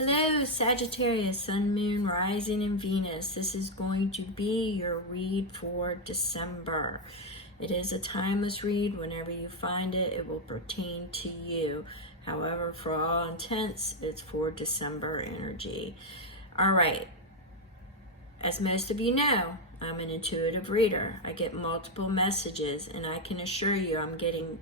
Hello, Sagittarius, Sun, Moon, Rising, and Venus. This is going to be your read for December. It is a timeless read. Whenever you find it, it will pertain to you. However, for all intents, it's for December energy. All right. As most of you know, I'm an intuitive reader. I get multiple messages, and I can assure you I'm getting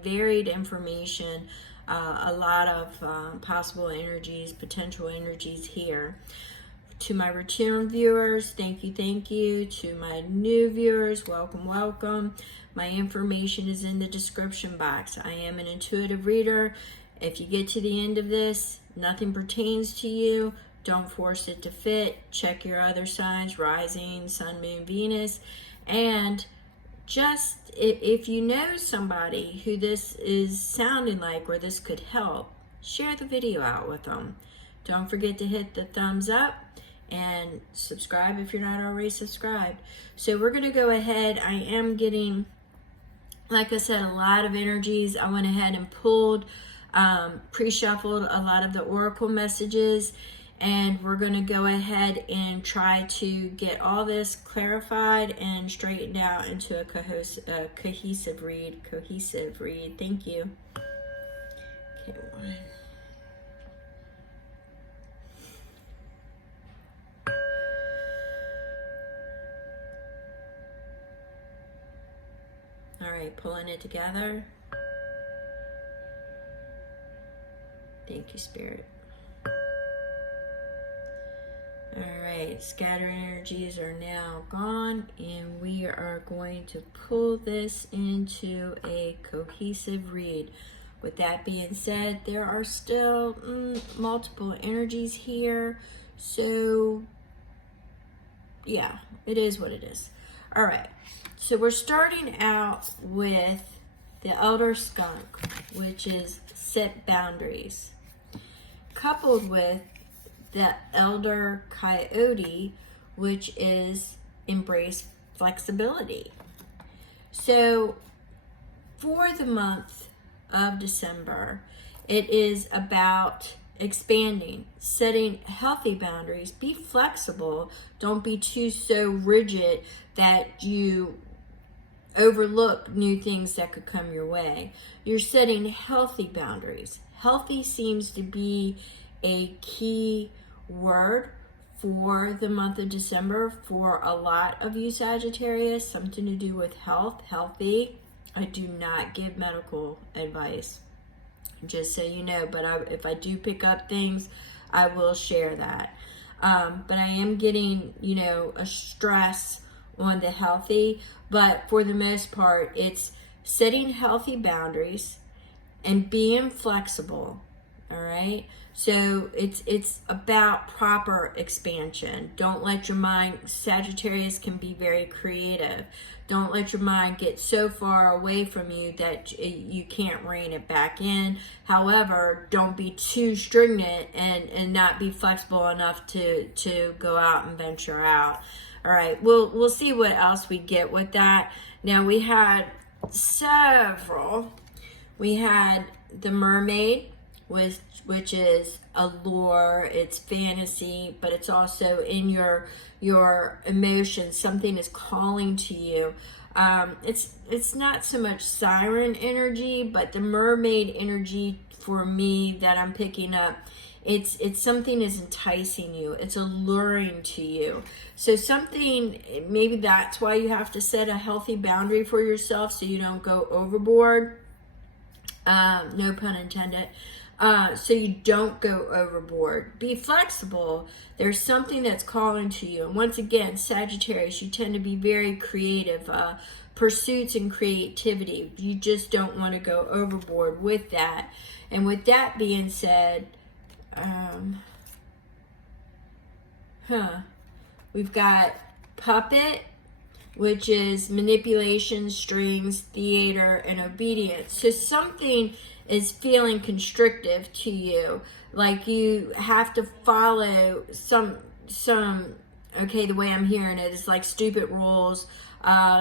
varied information, a lot of possible energies, potential energies here. To my return viewers, thank you. To my new viewers, welcome. My information is in the description box. I am an intuitive reader. If you get to the end of this, nothing pertains to you. Don't force it to fit. Check your other signs, rising, sun, moon, Venus. And just if you know somebody who this is sounding like or this could help, share the video out with them. Don't forget to hit the thumbs up and subscribe if you're not already subscribed. So we're going to go ahead. I am getting, like I said, a lot of energies. I went ahead and pulled, pre-shuffled a lot of the oracle messages. And we're going to go ahead and try to get all this clarified and straightened out into a cohesive read. Thank you. Okay, one. All right, pulling it together. Thank you, Spirit. All right, scattered energies are now gone, and we are going to pull this into a cohesive read. With that being said, there are still multiple energies here, so yeah, it is what it is. All right, so we're starting out with the Elder Skunk, which is set boundaries, coupled with the Elder Coyote, which is embrace flexibility. So for the month of December, it is about expanding, setting healthy boundaries. Be flexible. Don't be so rigid that you overlook new things that could come your way. You're setting healthy boundaries. Healthy seems to be a key word for the month of December for a lot of you Sagittarius, something to do with health, healthy. I do not give medical advice, just so you know, but if I do pick up things, I will share that. But I am getting, a stress on the healthy, but for the most part, it's setting healthy boundaries and being flexible. All right. So it's about proper expansion. Don't let your mind, Sagittarius can be very creative. Don't let your mind get so far away from you that you can't rein it back in. However, don't be too stringent and not be flexible enough to go out and venture out. All right, we'll see what else we get with that. Now we had several. We had the Mermaid, which is allure, it's fantasy, but it's also in your emotions. Something is calling to you. It's not so much siren energy, but the mermaid energy for me that I'm picking up. It's something is enticing you. It's alluring to you. So something, maybe that's why you have to set a healthy boundary for yourself so you don't go overboard. No pun intended. So you don't go overboard. Be flexible. There's something that's calling to you. And once again, Sagittarius, you tend to be very creative. Pursuits and creativity. You just don't want to go overboard with that. And with that being said, we've got puppet, which is manipulation, strings, theater, and obedience. So something is feeling constrictive to you, like you have to follow some okay, the way I'm hearing it is like stupid rules,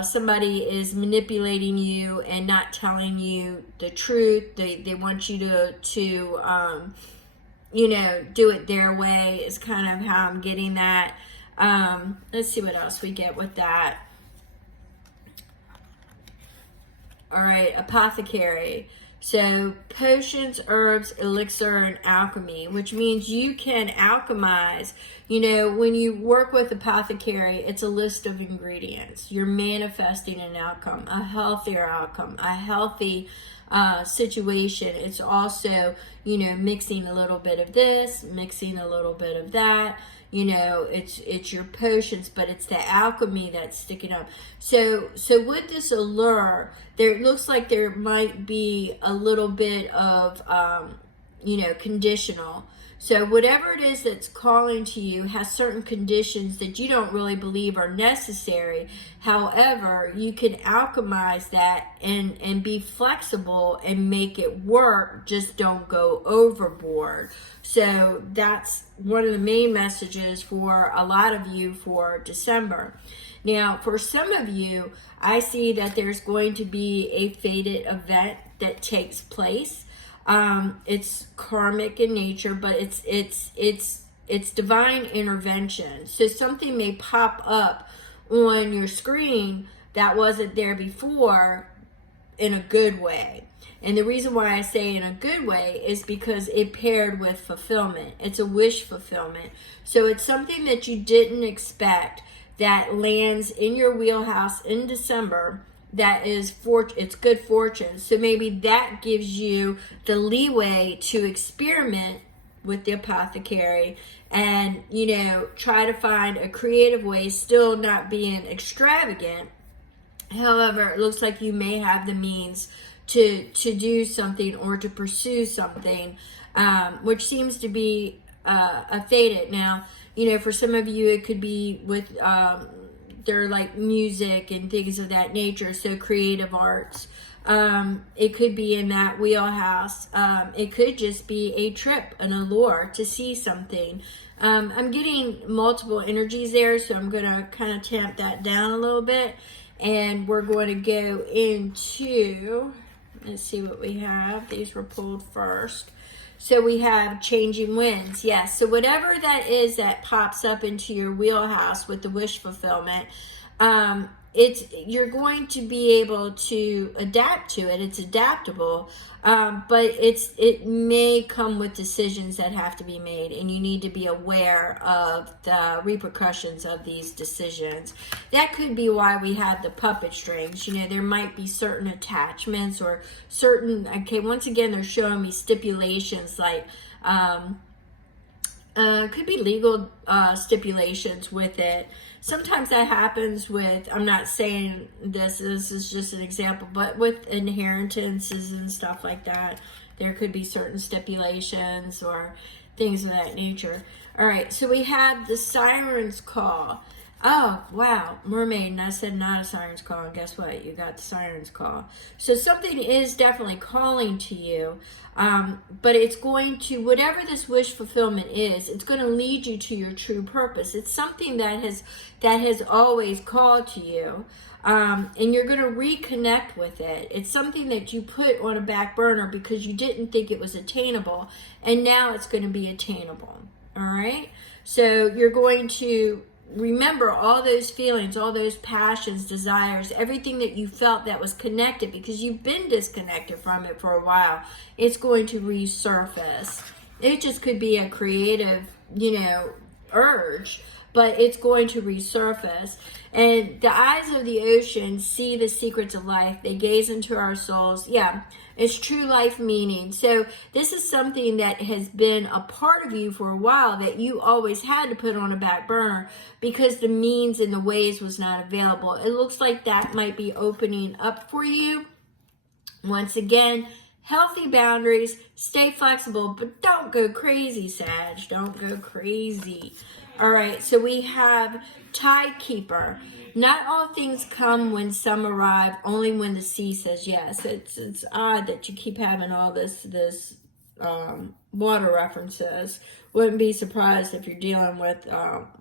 somebody is manipulating you and not telling you the truth. They want you to you know, do it their way is kind of how I'm getting that. Let's see what else we get with that. All right, apothecary. So potions, herbs, elixir, and alchemy, which means you can alchemize. You know, when you work with apothecary, it's a list of ingredients. You're manifesting an outcome, a healthier outcome, a healthy situation. It's also, you know, mixing a little bit of this, mixing a little bit of that. You know, it's your potions, but it's the alchemy that's sticking up. So with this allure, it looks like there might be a little bit of, you know, conditional. So whatever it is that's calling to you has certain conditions that you don't really believe are necessary. However, you can alchemize that and be flexible and make it work. Just don't go overboard. So that's one of the main messages for a lot of you for December. Now, for some of you, I see that there's going to be a fated event that takes place. It's karmic in nature, but it's divine intervention. So something may pop up on your screen that wasn't there before in a good way. And the reason why I say in a good way is because it paired with fulfillment. It's a wish fulfillment. So it's something that you didn't expect that lands in your wheelhouse in December. That is it's good fortune. So maybe that gives you the leeway to experiment with the apothecary and, you know, try to find a creative way, still not being extravagant. However, it looks like you may have the means to do something or to pursue something, which seems to be a fated. Now, you know, for some of you, it could be with they're like music and things of that nature, so creative arts. It could be in that wheelhouse. It could just be a trip, an allure to see something. I'm getting multiple energies there, so I'm going to kind of tamp that down a little bit. And we're going to go into, let's see what we have. These were pulled first. So we have changing winds. Yes. So whatever that is that pops up into your wheelhouse with the wish fulfillment, you're going to be able to adapt to it. It's adaptable, but it may come with decisions that have to be made, and you need to be aware of the repercussions of these decisions. That could be why we have the puppet strings. You know, there might be certain attachments or certain, okay, once again, they're showing me stipulations like, could be legal stipulations with it. Sometimes that happens with, I'm not saying this is just an example, but with inheritances and stuff like that, there could be certain stipulations or things of that nature. All right, so we have the siren's call. Oh, wow, mermaid, and I said not a siren's call, and guess what? You got the siren's call. So something is definitely calling to you, but it's going to, whatever this wish fulfillment is, it's going to lead you to your true purpose. It's something that has always called to you, and you're going to reconnect with it. It's something that you put on a back burner because you didn't think it was attainable, and now it's going to be attainable, all right? So you're going to remember all those feelings, all those passions, desires, everything that you felt that was connected because you've been disconnected from it for a while. It's going to resurface. It just could be a creative, you know, urge, but it's going to resurface. And the eyes of the ocean see the secrets of life. They gaze into our souls. Yeah, it's true life meaning. So this is something that has been a part of you for a while that you always had to put on a back burner because the means and the ways was not available. It looks like that might be opening up for you. Once again, healthy boundaries, stay flexible, but don't go crazy, Sag. Don't go crazy. All right, so we have Tidekeeper. Not all things come when some arrive, only when the sea says yes. It's odd that you keep having all this water references. Wouldn't be surprised if you're dealing with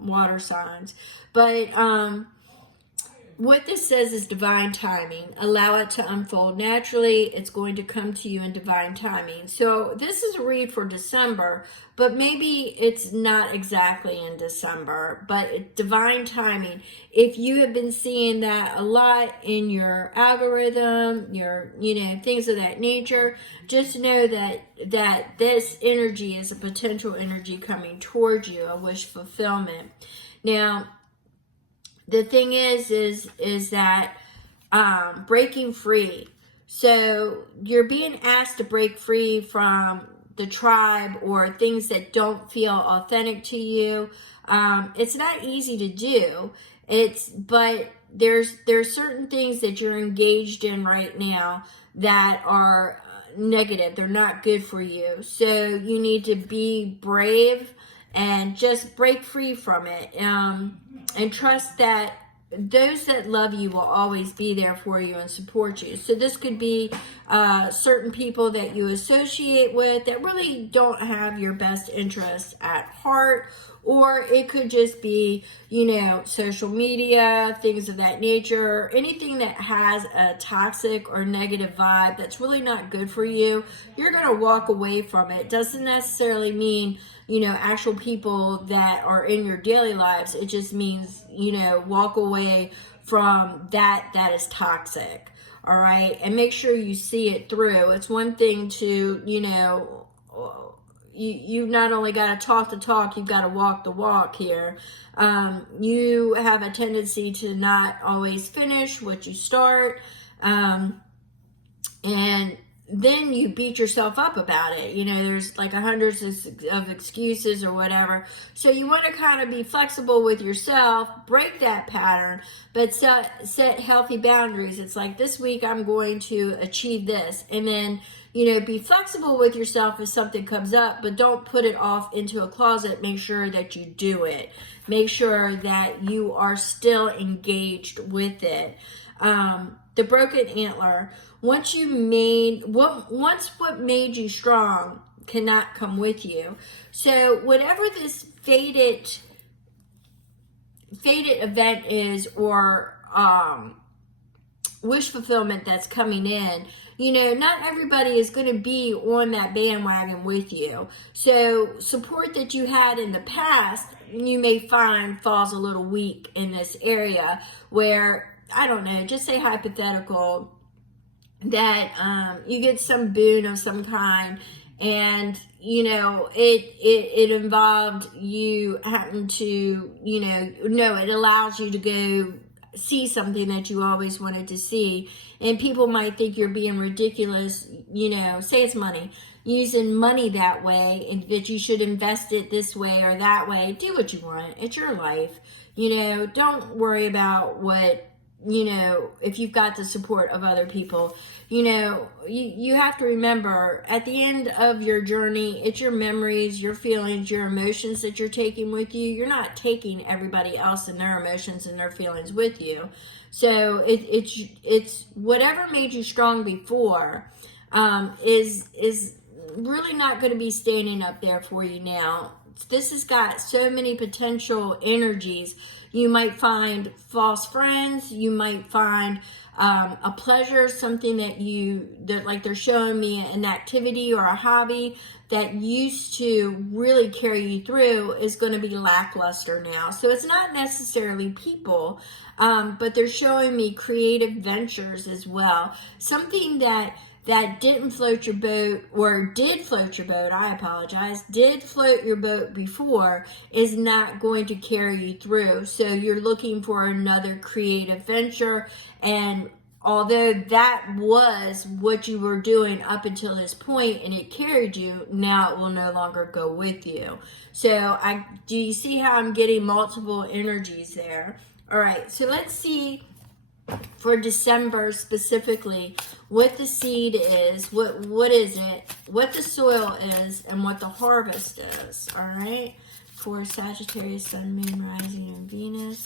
water signs. But what this says is divine timing. Allow it to unfold naturally. It's going to come to you in divine timing. So this is a read for December, but maybe it's not exactly in December, but divine timing. If you have been seeing that a lot in your algorithm, your, things of that nature, just know that this energy is a potential energy coming towards you, a wish fulfillment. Now, the thing is that breaking free. So you're being asked to break free from the tribe or things that don't feel authentic to you. It's not easy to do. But there's certain things that you're engaged in right now that are negative. They're not good for you. So you need to be brave and just break free from it. And trust that those that love you will always be there for you and support you. So this could be certain people that you associate with that really don't have your best interests at heart, or it could just be, social media, things of that nature, anything that has a toxic or negative vibe that's really not good for you. You're going to walk away from it. Doesn't necessarily mean actual people that are in your daily lives. It just means, walk away from that is toxic. All right. And make sure you see it through. It's one thing to, you not only got to talk the talk, you've got to walk the walk here. You have a tendency to not always finish what you start. And then you beat yourself up about it. There's like hundreds of excuses or whatever. So you want to kind of be flexible with yourself, break that pattern, but set healthy boundaries. It's like, this week I'm going to achieve this. And then, be flexible with yourself if something comes up, but don't put it off into a closet. Make sure that you do it. Make sure that you are still engaged with it. The broken antler. Once what made you strong cannot come with you. So whatever this fated event is, or wish fulfillment that's coming in, not everybody is going to be on that bandwagon with you. So support that you had in the past, you may find falls a little weak in this area, where, I don't know, just say hypothetical, that you get some boon of some kind, and it involved you having to it allows you to go see something that you always wanted to see, and people might think you're being ridiculous, say it's money, using money that way, and that you should invest it this way or that way. Do what you want. It's your life. Don't worry about what, if you've got the support of other people. You have to remember, at the end of your journey, it's your memories, your feelings, your emotions that you're taking with you. You're not taking everybody else and their emotions and their feelings with you. So it's whatever made you strong before is really not going to be standing up there for you now. This has got so many potential energies. You might find false friends. You might find a pleasure, something that like they're showing me, an activity or a hobby that used to really carry you through is going to be lackluster now. So it's not necessarily people, but they're showing me creative ventures as well. Something that didn't float your boat, or did float your boat, did float your boat before, is not going to carry you through. So you're looking for another creative venture, and although that was what you were doing up until this point and it carried you, now it will no longer go with you. So do you see how I'm getting multiple energies there? All right, so let's see for December specifically what the seed is, what is it, what the soil is, and what the harvest is. All right, for Sagittarius, Sun, Moon, Rising, and Venus.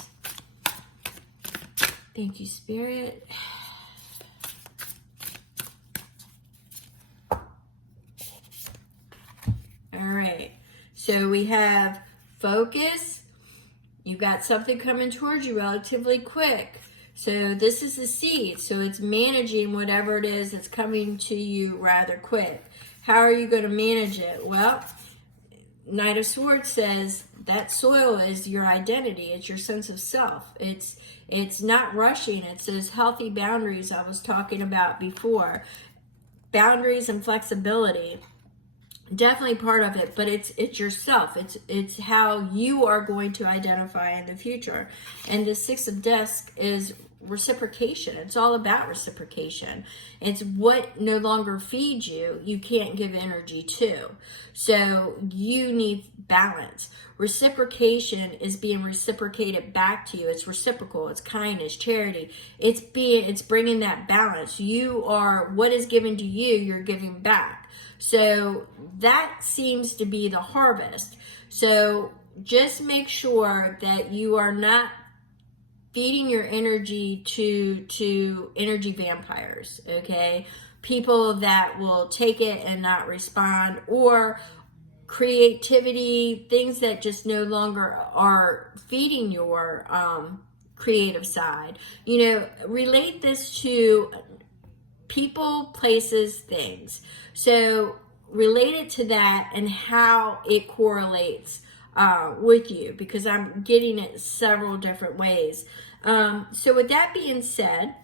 Thank you, Spirit. All right, so we have focus. You've got something coming towards you relatively quick. So this is the seed. So it's managing whatever it is that's coming to you rather quick. How are you going to manage it? Well, Knight of Swords says that soil is your identity. It's your sense of self. It's not rushing. It's those healthy boundaries I was talking about before. Boundaries and flexibility. Definitely part of it, but it's yourself. It's how you are going to identify in the future. And the Six of Discs is reciprocation. It's all about reciprocation. It's what no longer feeds you, you can't give energy to. So you need balance. Reciprocation is being reciprocated back to you. It's reciprocal. It's kindness, charity. It's bringing that balance. You are, what is given to you, you're giving back. So that seems to be the harvest. So just make sure that you are not feeding your energy to energy vampires, okay? People that will take it and not respond, or creativity, things that just no longer are feeding your creative side. You know, relate this to people, places, things. So relate it to that and how it correlates with you, because I'm getting it several different ways. So with that being said,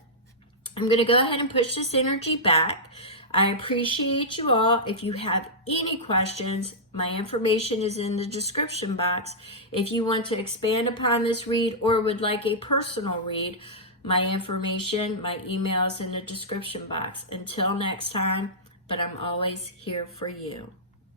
I'm going to go ahead and push this energy back. I appreciate you all. If you have any questions, my information is in the description box. If you want to expand upon this read or would like a personal read, my information, my email is in the description box. Until next time, but I'm always here for you.